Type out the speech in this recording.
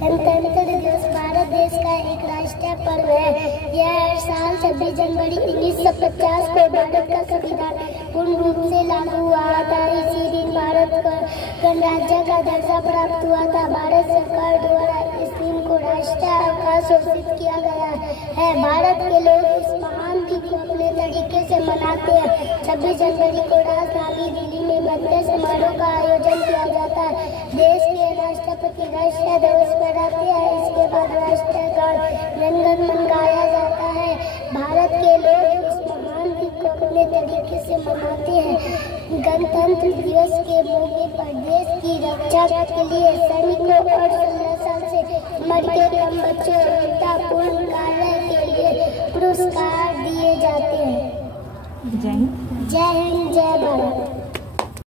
गणतंत्र दिवस भारत देश का एक राष्ट्रीय पर्व है। यह हर साल 26 जनवरी 1950 को भारत का संविधान पूर्ण रूप से लागू हुआ था। इसी दिन भारत को गणराज्य का दर्जा प्राप्त हुआ था। भारत सरकार द्वारा इस दिन को राष्ट्रीय अवकाश घोषित किया गया है। भारत के लोग इस महान दिन को अपने तरीके से मनाते हैं। 26 जनवरी को राजधानी दिल्ली में भव्य समारोह का आयोजन किया जाता है। देश के राष्ट्रपति राष्ट्रीय ध्वज फहराते हैं। इसके बाद राष्ट्रीय गान जन गण मन गाया जाता है। भारत के लोग इस महान दिन को अपने तरीके से मनाते हैं। गणतंत्र दिवस के मौके पर देश की रक्षा के लिए सैनिकों और 16 साल से उम्र के कम बच्चों को वीरतापूर्ण कार्य के लिए पुरस्कार दिए जाते हैं। जय हिंद। जय हिंद, जय भारत।